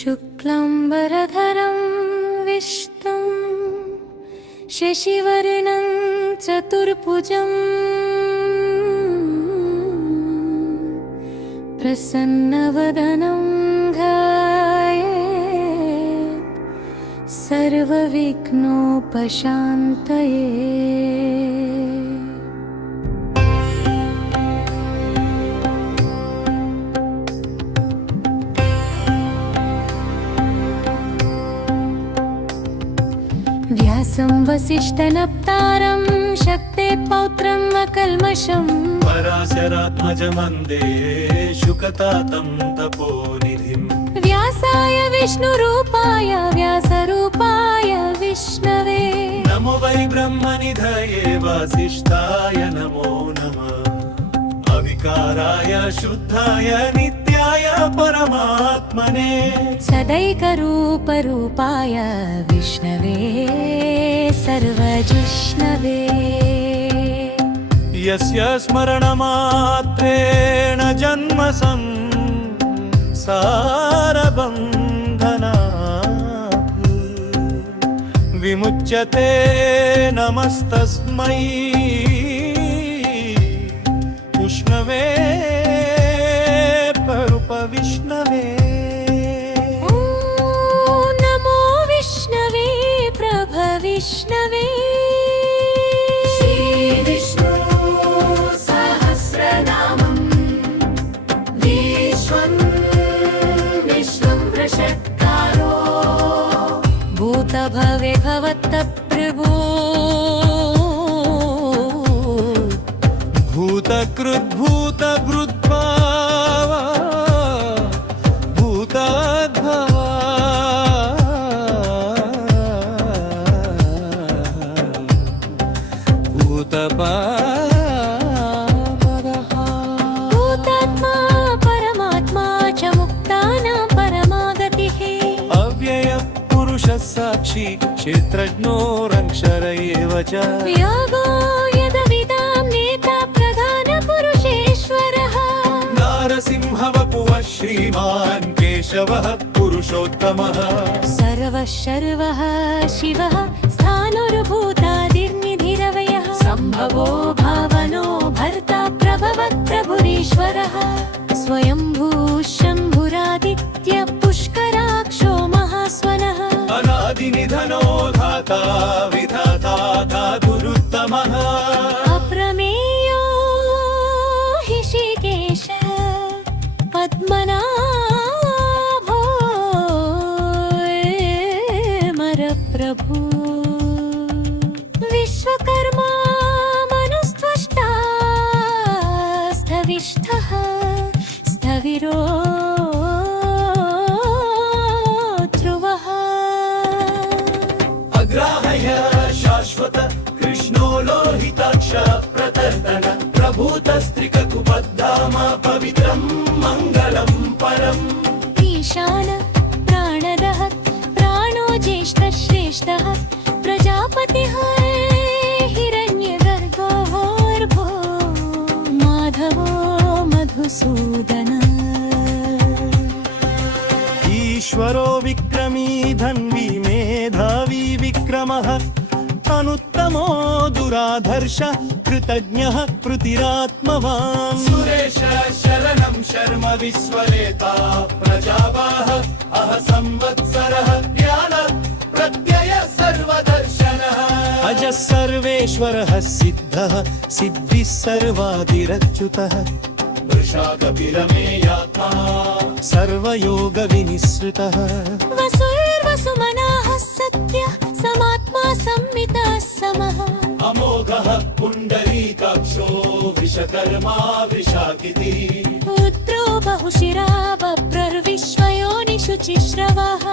शुक्लाम्बरधरं विष्णुं शशिवर्णं चतुर्भुजं प्रसन्नवदनं ध्यायेत् सर्वविघ्नोपशान्तये। व्यासं वसिष्ठनप्तारं शक्ते पौत्रं अकल्मषम् पराशरात्मजमन्दे शुकतातं तपोनिधिम् व्यासाय विष्णुरूपाय व्यासरूपाय विष्णवे नमो वै ब्रह्मनिधये वासिष्ठाय नमो नमः अविकाराय शुद्धाय नित्याय परमात्मने सदैकरूपरूपाय विष्णवे सर्वजिष्णवे यस्य स्मरणमात्रेण जन्म संसारबन्धनात् विमुच्यते नमस्तस्मै विष्णवे परुपविष्णवे। नमो विष्णवे प्रभविष्णवे। श्रीविष्णु सहस्रनामं विश्वं वृषट्कारो भूतभवे भवत्तप्रभो भूतकृद्भूतभृद्भाव भूताद्भवा भूतपावरः भूतात्मा परमात्मा च मुक्तानां परमागतिः अव्ययः पुरुषः साक्षी क्षेत्रज्ञोरक्षर एव च व्यागो यदविदां नेता प्रधानपुरुषेश्वरः नारसिंहवपुः श्रीमान् केशवः पुरुषोत्तमः सर्वः शर्वः शिवः स्थाणुर्भूतादिर्निधिरवयः सम्भवो भावनो भर्ता प्रभवत् प्रभुरीश्वरः स्वयंभूः शम्भुरादित्य पुष्कराक्षो महास्वनः अनादिनिधनो धाता विधाता धातुरुत्तमः अप्रमेयो ऋषिकेशः पद्मनाभो मरप्रभु विश्वकर्मा मनुस्त्वष्टा स्थविष्ठः स्थविरो ध्रुवः अग्राहय शाश्वत कृष्णो लोहिताक्ष प्रतर्तन प्रभूतस्त्रिककुपद्धाम पवित्रं मङ्गलं परम् ईशान प्राणदः प्राणो ज्येष्ठः श्रेष्ठः प्रजापतिः हिरण्यगर्भो माधवो मधुसूदन ईश्वरो विक्रमी धन्वी मेधावी विक्रमः अनुत्तमो दुराधर्ष कृतज्ञः कृतिरात्मवान् सुरेश शरणं शर्म विश्वरेता प्रजावाह अह संवत्सरः ज्ञान प्रत्यय सर्वदर्शनः अजः सर्वेश्वरः सिद्धः सिद्धिः सर्वादिरच्युतः वृषाकपिलमेयात्मा सर्वयोगविनिसृतः वसुर्वसुमनाः सत्यः समात्मा संमितः समः अमोघः पुण्डरीकाक्षो वृषकर्मा वृषाकितिः पुत्रो बहुशिरा बभ्रर्विश्वयोनिषु चिश्रवः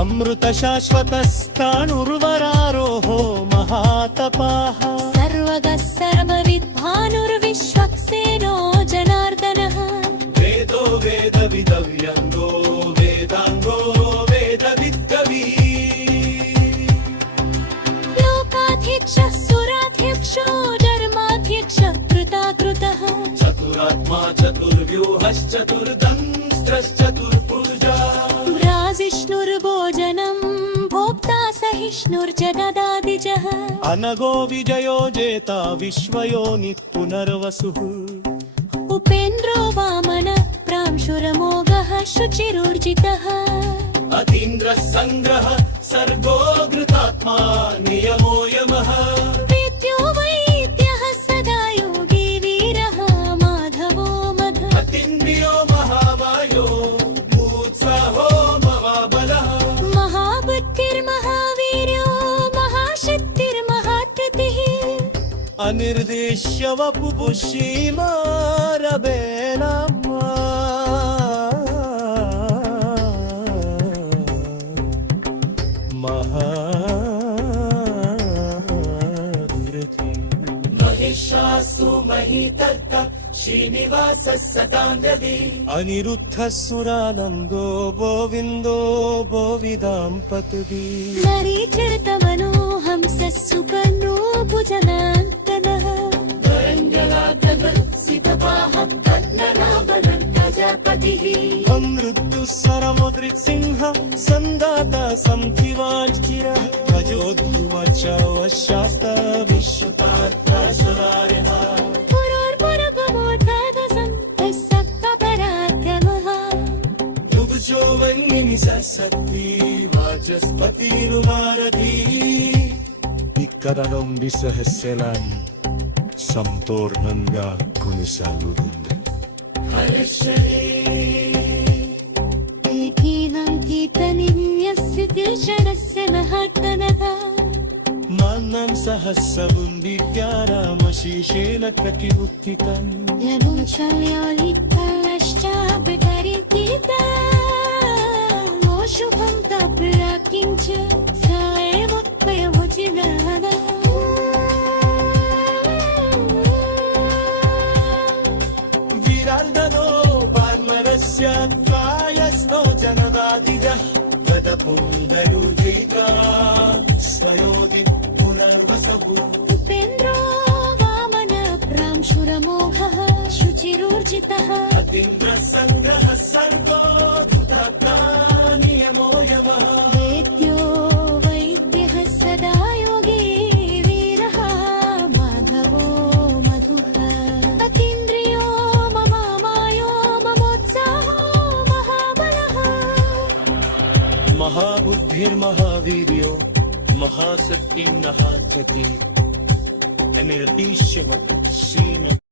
अमृतशाश्वतस्ताणुर्वरारोहो महातपाः सर्वगः सर्वविद्भानुर्विश्वक्सेनो जनार्दनः वेदो वेदविदव्यङ्गो वेदाङ्गो वेदविद्कविः लोकाध्यक्षः सुराध्यक्षो धर्माध्यक्षः कृताकृतः चतुरात्मा चतुर्व्यूहश्चतुर्दंष्ट्रश्चतुर्भुजा राजिष्णुर्भोजनं भोक्ता सहिष्णुर्जगदादिजः अनगो विजयो जेता विश्वयोनिः पुनर्वसुः उपेन्द्रो वामन प्रांशुरमोघः शुचिरूर्जितः अतीन्द्रः सङ्ग्रह सर्गो घृतात्मा नियमो यमः वेद्यो वैद्यः सदा योगी वीरः माधवो मधः अतीन्द्रियो महामायो भूत्साहो महाबलः महाबुद्धिर्महावीर्यो महाशक्तिर्महाकृतिः अनिर्देश्य वपुषीमारबेनामा महारथी महिषासु महितर्क श्रीनिवासः सतान्द्रवी अनिरुद्धः सुरानन्दो गोविन्दो गोविदां पतवी नरीचरितमनो हंसः सुपर्णो भुजनान्तनः अमृतुः सरमुद्रितसिंह सन्दाता संथिवाञ्चिरः भजोद्धुवच वशास्त विश्वतार्थाशुरारिः दुग्जो वह्निनि सत्ती वाचस्पतिरुमारधी వికరణం విసహస్యనాన్ని సంపూర్ణంగా కొనసాగుతుంది ीनं कीर्तनिन्यस्य तिर्षणस्य महात्मनः మాన్నం సహస్రవం దివ్యానామశేషేణ ప్రతిముక్తికం यनुच्छल्योलितश्चापरितीता नो शुभं तप्राकिञ्च स एवोत्पयमुचिनः విరాల్దనో బాల్మరస్య కాయస్నో జనదాదిగః వదపుండరుజిగా స్వయోది పునర్వసవు उपेन्द्रो वामन प्रांशुरमोघः शुचिरूर्जितः अतीन्द्र संग्रह सर्गो धृतात्मा नियमो यमः वेद्यो वैद्यः सदा योगी वीरः माधवो मधुः अतीन्द्रियो ममामायो ममोत्साहो महाबलः महाबुद्धिर्महावीर्यो महाशक्तिर्महाचति अनिर्देश्यवत् श्रीमत्